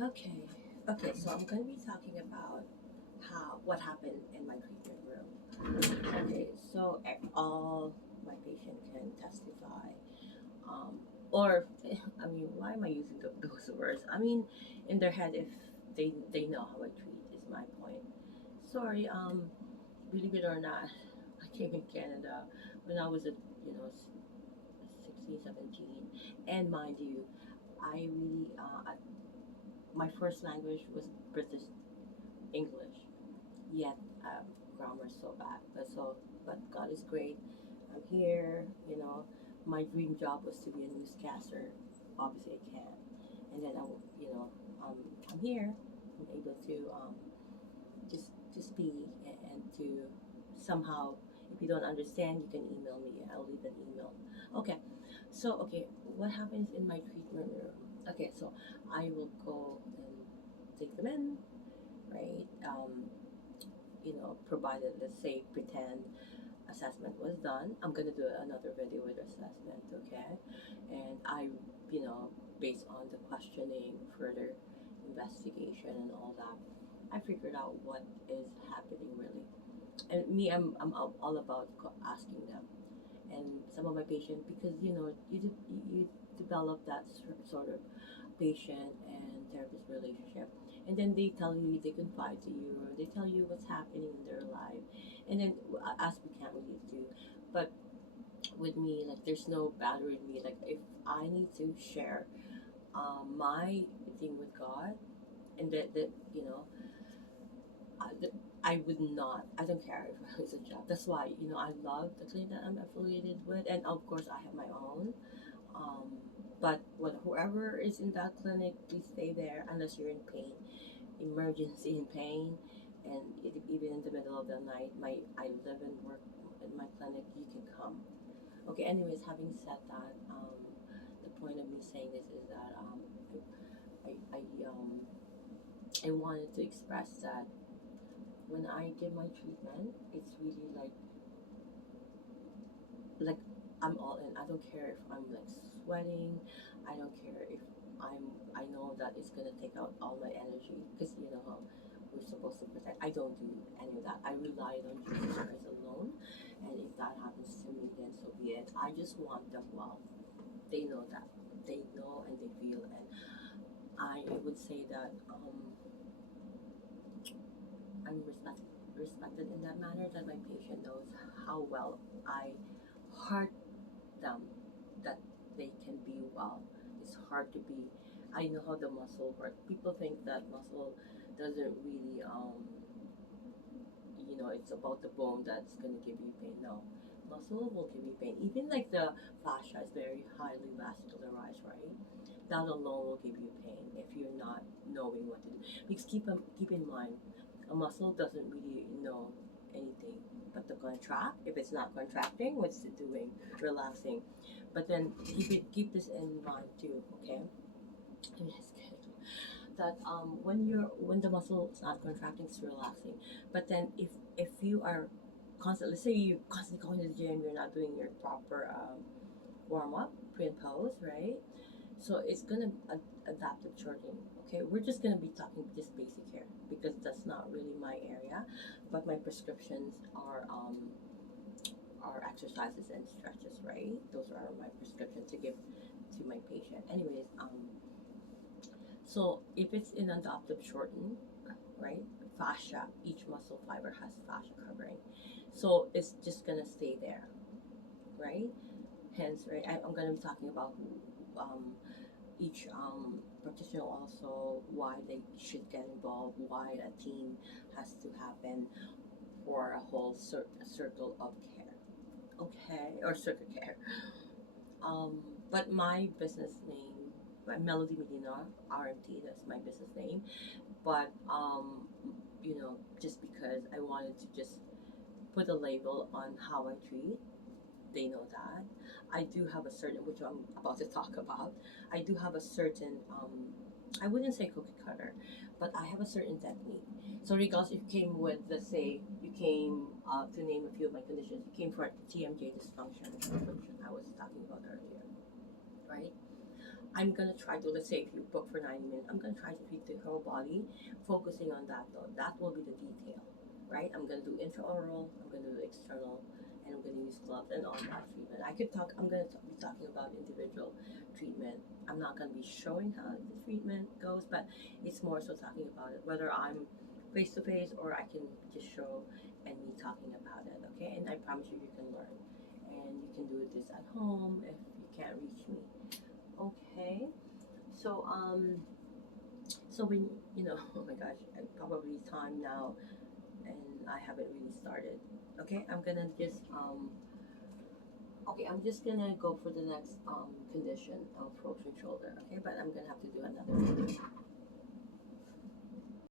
Okay. Okay, so I'm going to be talking about what happened in my treatment room. Okay, so all my patient can testify. Um, or I mean, why am I using those words? I mean, in their head, if they know how I treat is my point. Sorry. Believe it or not, I came in Canada when I was a you know 16, 17, and mind you, I really my first language was British English, yet grammar so bad. But God is great. I'm here. My dream job was to be a newscaster. Obviously, I can. And then um, I'm here. I'm able to just to speak and to somehow. If you don't understand, you can email me. I'll leave an email. Okay. So okay, what happens in my treatment room? Okay, so I will go and take them in, right? Provided, let's say, pretend assessment was done. I'm gonna do another video with assessment, okay? And based on the questioning, further investigation, and all that, I figured out what is happening really. And me, I'm all about asking them. And some of my patients, because you develop that sort of patient and therapist relationship, and then they tell you, they confide to you, or they tell you what's happening in their life, and then as we can't really do, but with me, like, there's no boundary with me. Like, if I need to share my thing with God, and that I, that I would not. I don't care if I lose a job. That's why I love the clinic that I'm affiliated with, and of course I have my own. Um, but whoever is in that clinic, please stay there unless you're in pain, emergency in pain, and even in the middle of the night. I live and work in my clinic. You can come. Okay. Anyways, having said that, the point of me saying this is that I I, I um I wanted to express that when I give my treatment, it's really like I'm all in. I don't care if I'm like sweating. I don't care if I know that it's gonna take out all my energy, because you know how we're supposed to protect. I don't do any of that. I rely on Jesus Christ alone, and if that happens to me, then so be it. I just want them well. They know that. They know and they feel, and I would say that I'm respected in that manner, that my patient knows how well I heart them, that they can be well. It's hard to be. I know how the muscle works. People think that muscle doesn't really, it's about the bone that's gonna give you pain. No, muscle will give you pain. Even like the fascia is very highly vascularized, right? That alone will give you pain if you're not knowing what to do. Because keep in mind, a muscle doesn't really know anything but to contract. If it's not contracting, what's it doing? Relaxing. But then keep this in mind too, okay? Yes, good. That when the muscle is not contracting, it's relaxing. But then if you are constantly, let's say you constantly going to the gym, you're not doing your proper warm up, pre and post, right? So it's gonna adaptive shortening. Okay, we're just gonna be talking just basic here because that's not really my area, but my prescriptions are exercises and stretches, right? Those are my prescriptions to give to my patient. Anyways, so if it's in adaptive shorten, right? Fascia, each muscle fiber has fascia covering, so it's just gonna stay there, right? Hence, right? I'm gonna be talking about each practitioner, also why they should get involved, why a team has to happen for a whole circle of care, okay, or circuit care. Um, but my business name, Melody Medina, RMT, that's my business name. But just because I wanted to just put a label on how I treat, they know that. I do have a certain, which I'm about to talk about. I do have a certain, I wouldn't say cookie cutter, but I have a certain technique. So regardless, if you came with, let's say, you came to name a few of my conditions, you came for TMJ dysfunction, which I was talking about earlier, right? I'm gonna try to, let's say if you book for 90 minutes, I'm gonna try to treat the whole body, focusing on that though. That will be the detail, right? I'm gonna do intraoral, I'm gonna do external, and I'm gonna use gloves and all that treatment. I'm gonna be talking about individual treatment. I'm not gonna be showing how the treatment goes, but it's more so talking about it, whether I'm face to face or I can just show and me talking about it, okay? And I promise you, you can learn. And you can do this at home if you can't reach me. Okay, so when oh my gosh, probably time now, and I haven't really started. Okay, I'm just gonna go for the next condition of frozen shoulder. Okay, but I'm gonna have to do another video.